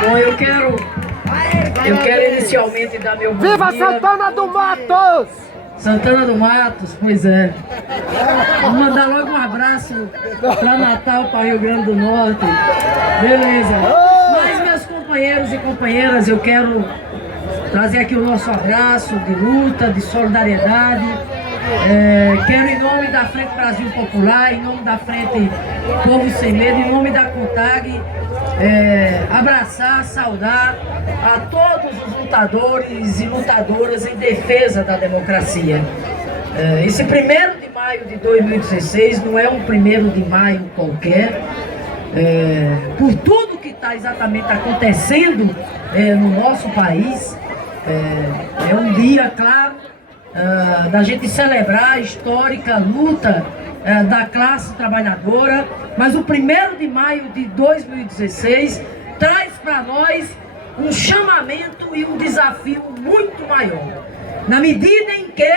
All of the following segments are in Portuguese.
Bom, eu quero inicialmente dar meu bom Viva dia. Santana do Matos! Santana do Matos, pois é. Vou mandar logo um abraço para Natal, para Rio Grande do Norte. Beleza. Mas, meus companheiros e companheiras, eu quero trazer aqui o nosso abraço de luta, de solidariedade. Quero, em nome da Frente Brasil Popular, em nome da Frente Povo Sem Medo, em nome da CONTAG, abraçar, saudar a todos os lutadores e lutadoras em defesa da democracia. Esse 1º de maio de 2016 não é um 1º de maio qualquer, por tudo que está exatamente acontecendo no nosso país. É um dia, claro, da gente celebrar a histórica luta da classe trabalhadora, mas o 1º de maio de 2016 traz para nós um chamamento e um desafio muito maior, na medida em que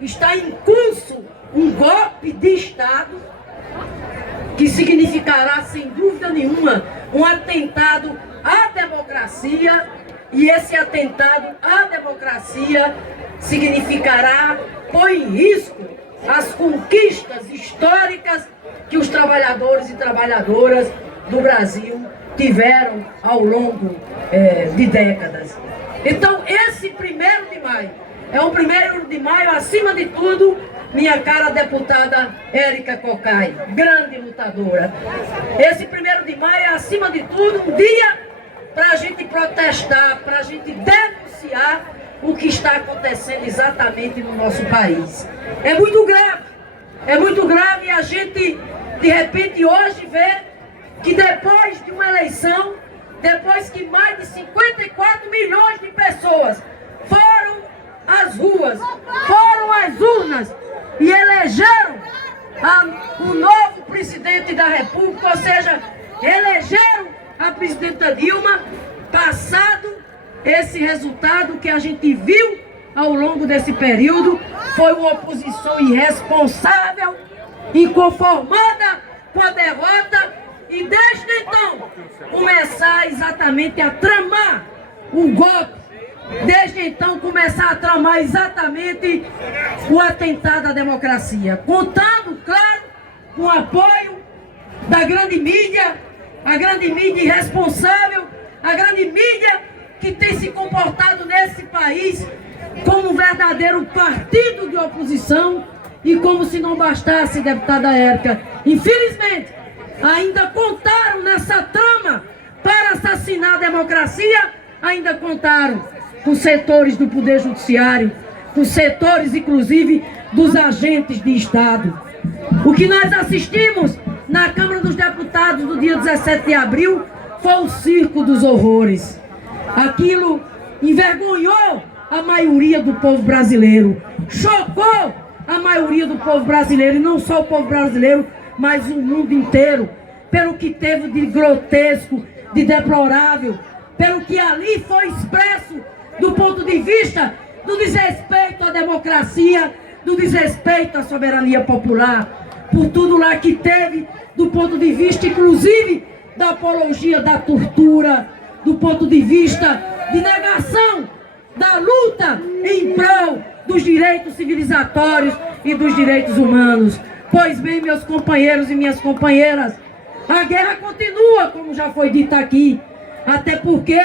está em curso um golpe de Estado que significará, sem dúvida nenhuma, um atentado à democracia, e esse atentado à democracia significará, põe em risco as conquistas históricas que os trabalhadores e trabalhadoras do Brasil tiveram ao longo de décadas. Então, esse 1º de maio é um 1º de maio, acima de tudo, minha cara deputada Érica Cocai, grande lutadora. Esse 1º de maio é, acima de tudo, um dia para a gente protestar, para a gente denunciar o que está acontecendo exatamente no nosso país. É muito grave, e a gente, de repente, hoje vê que depois de uma eleição, depois que mais de 54 milhões de pessoas foram às ruas, foram às urnas e elegeram o novo presidente da República, ou seja, elegeram a presidenta Dilma, passado esse resultado que a gente viu ao longo desse período, foi uma oposição irresponsável, inconformada com a derrota, e desde então começar exatamente a tramar o golpe, desde então começar a tramar exatamente o atentado à democracia, contando, claro, com o apoio da grande mídia, a grande mídia irresponsável, a grande mídia que tem se comportado nesse país como um verdadeiro partido de oposição, e como se não bastasse, deputada Érica, infelizmente, ainda contaram nessa trama para assassinar a democracia, ainda contaram com setores do Poder Judiciário, com setores, inclusive, dos agentes de Estado. O que nós assistimos na Câmara dos Deputados no dia 17 de abril foi o circo dos horrores. Aquilo envergonhou a maioria do povo brasileiro, chocou a maioria do povo brasileiro, e não só o povo brasileiro, mas o mundo inteiro, pelo que teve de grotesco, de deplorável, pelo que ali foi expresso do ponto de vista do desrespeito à democracia, do desrespeito à soberania popular, por tudo lá que teve, do ponto de vista, inclusive, da apologia da tortura, do ponto de vista de negação da luta em prol dos direitos civilizatórios e dos direitos humanos. Pois bem, meus companheiros e minhas companheiras, a guerra continua, como já foi dito aqui, até porque,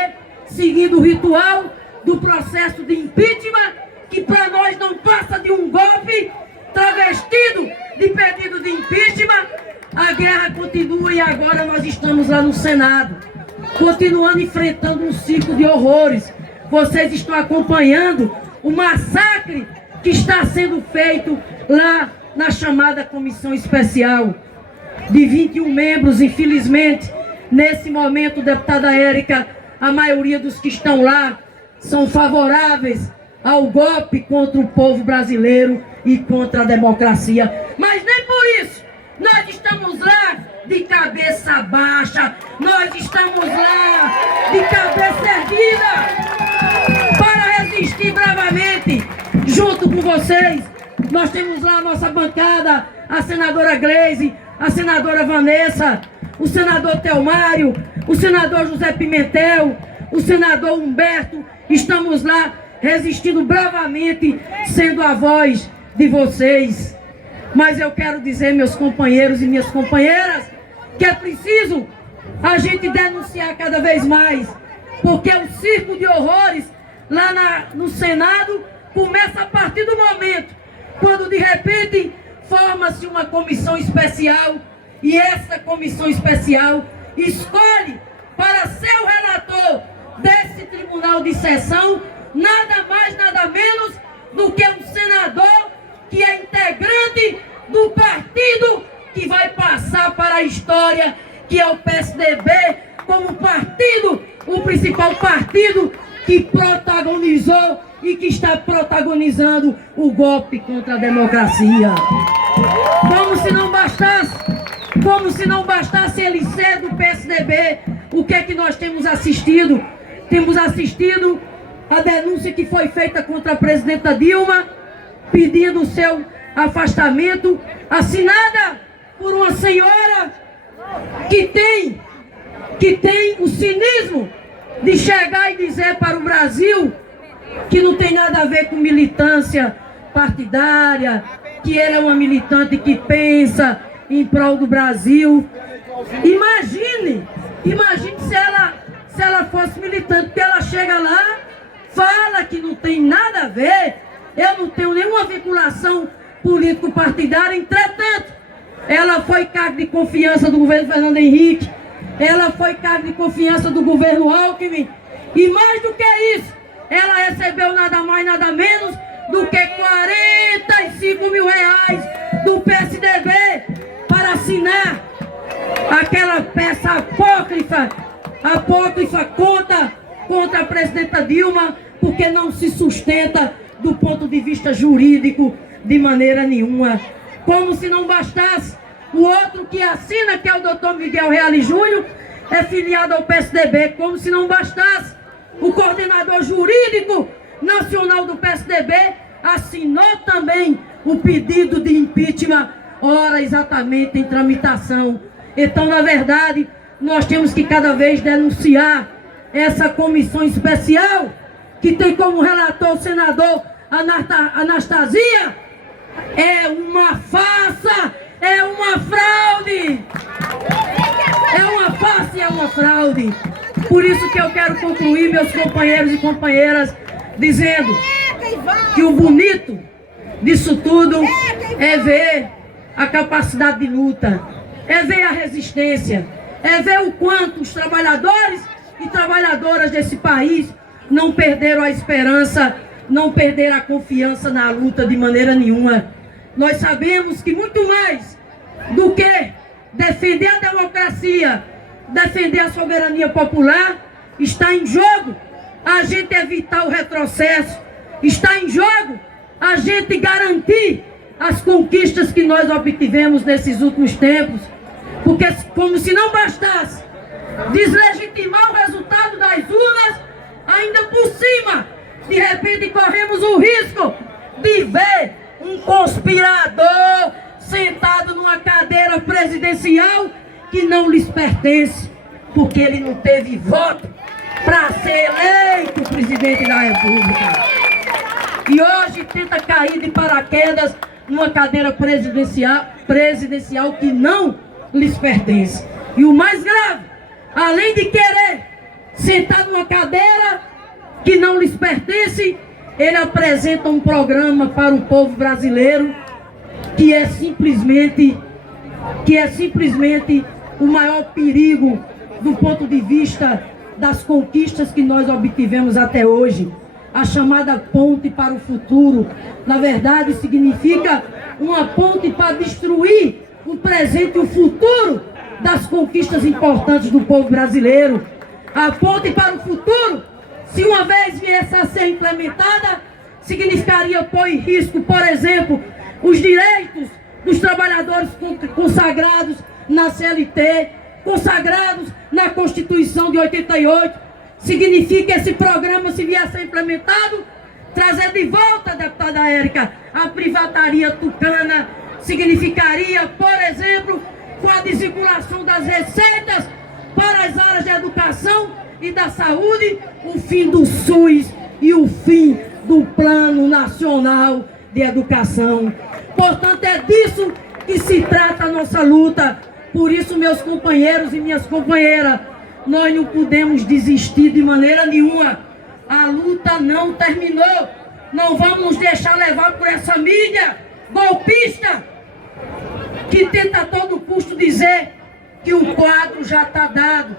seguindo o ritual do processo de impeachment, que para nós não passa de um golpe travestido de pedido de impeachment, a guerra continua, e agora nós estamos lá no Senado, continuando enfrentando um ciclo de horrores. Vocês estão acompanhando o massacre que está sendo feito lá na chamada comissão especial, de 21 membros. Infelizmente, nesse momento, deputada Érica, a maioria dos que estão lá são favoráveis ao golpe contra o povo brasileiro e contra a democracia. Mas nem por isso nós estamos lá de cabeça baixa, nós estamos lá de cabeça erguida para resistir bravamente junto com vocês. Nós temos lá a nossa bancada, a senadora Gleise, a senadora Vanessa, o senador Telmário, o senador José Pimentel, o senador Humberto, estamos lá resistindo bravamente, sendo a voz de vocês. Mas eu quero dizer, meus companheiros e minhas companheiras, que é preciso a gente denunciar cada vez mais, porque o circo de horrores lá no Senado começa a partir do momento quando de repente forma-se uma comissão especial e essa comissão especial escolhe para ser o relator desse tribunal de sessão nada mais, nada menos do que um senador que é integrante do partido que vai passar para a história, que é o PSDB, como partido, o principal partido que protagonizou e que está protagonizando o golpe contra a democracia. Como se não bastasse ele ser do PSDB, o que é que nós temos assistido? Temos assistido a denúncia que foi feita contra a presidenta Dilma, pedindo o seu afastamento, assinada por uma senhora que tem o cinismo de chegar e dizer para o Brasil que não tem nada a ver com militância partidária, que ela é uma militante que pensa em prol do Brasil. Imagine se ela fosse militante, porque ela chega lá, fala que não tem nada a ver, eu não tenho nenhuma vinculação político-partidária, entretanto, ela foi cargo de confiança do governo Fernando Henrique, ela foi cargo de confiança do governo Alckmin, e mais do que isso, ela recebeu nada mais, nada menos do que 45 mil reais do PSDB para assinar aquela peça apócrifa contra a presidenta Dilma, porque não se sustenta do ponto de vista jurídico de maneira nenhuma. Como se não bastasse, o outro que assina, que é o doutor Miguel Reale Júnior, é filiado ao PSDB. Como se não bastasse, o coordenador jurídico nacional do PSDB assinou também o pedido de impeachment, ora exatamente em tramitação. Então, na verdade, nós temos que cada vez denunciar essa comissão especial, que tem como relator o senador Anastasia. É uma farsa, é uma fraude. É uma farsa e é uma fraude. Por isso que eu quero concluir, meus companheiros e companheiras, dizendo que o bonito disso tudo é ver a capacidade de luta, é ver a resistência, é ver o quanto os trabalhadores e trabalhadoras desse país não perderam a esperança, não perderam a confiança na luta de maneira nenhuma. Nós sabemos que muito mais do que defender a democracia, defender a soberania popular, está em jogo a gente evitar o retrocesso, está em jogo a gente garantir as conquistas que nós obtivemos nesses últimos tempos, porque como se não bastasse deslegitimar o resultado das urnas, ainda por cima, de repente corremos o risco de ver um conspirador sentado numa cadeira presidencial que não lhes pertence, porque ele não teve voto para ser eleito presidente da República. E hoje tenta cair de paraquedas numa cadeira presidencial que não lhes pertence. E o mais grave, além de querer sentar numa cadeira que não lhes pertence, ele apresenta um programa para o povo brasileiro que é simplesmente o maior perigo do ponto de vista das conquistas que nós obtivemos até hoje. A chamada ponte para o futuro, na verdade, significa uma ponte para destruir o presente e o futuro das conquistas importantes do povo brasileiro. A ponte para o futuro, se uma vez viesse a ser implementada, significaria pôr em risco, por exemplo, os direitos dos trabalhadores consagrados na CLT, consagrados na Constituição de 88. Significa esse programa, se vier a ser implementado, trazer de volta, deputada Érica, a privataria tucana. Significaria, por exemplo, com a desvinculação das receitas para as áreas de educação e da saúde, o fim do SUS e o fim do Plano Nacional de Educação. Portanto, é disso que se trata a nossa luta. Por isso, meus companheiros e minhas companheiras, nós não podemos desistir de maneira nenhuma. A luta não terminou. Não vamos nos deixar levar por essa mídia golpista que tenta a todo custo dizer que o quadro já está dado.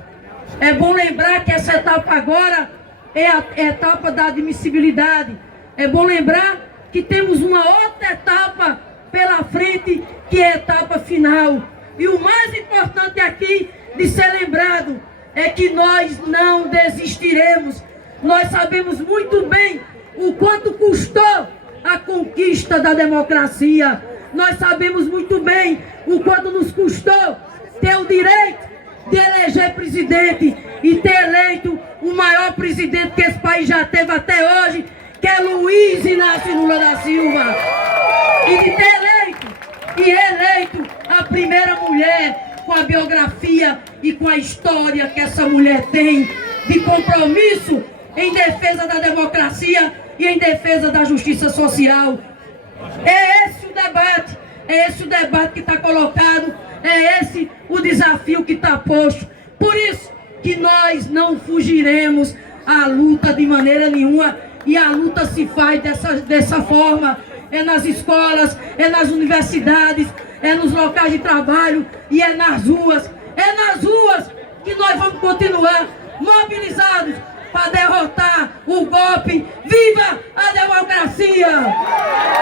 É bom lembrar que essa etapa agora é a etapa da admissibilidade. É bom lembrar que temos uma outra etapa pela frente, que é a etapa final. E o mais importante aqui de ser lembrado é que nós não desistiremos. Nós sabemos muito bem o quanto custou a conquista da democracia. Nós sabemos muito bem o quanto nos custou ter o direito de eleger presidente e ter eleito o maior presidente que esse país já teve até hoje, que é Luiz Inácio Lula da Silva. E de ter eleito a primeira mulher com a biografia e com a história que essa mulher tem de compromisso em defesa da democracia e em defesa da justiça social. É esse o debate que está colocado, é esse o desafio que está posto. Por isso que nós não fugiremos à luta de maneira nenhuma, e a luta se faz dessa forma, é nas escolas, é nas universidades, é nos locais de trabalho e é nas ruas. É nas ruas que nós vamos continuar mobilizados para derrotar o golpe. Viva a democracia!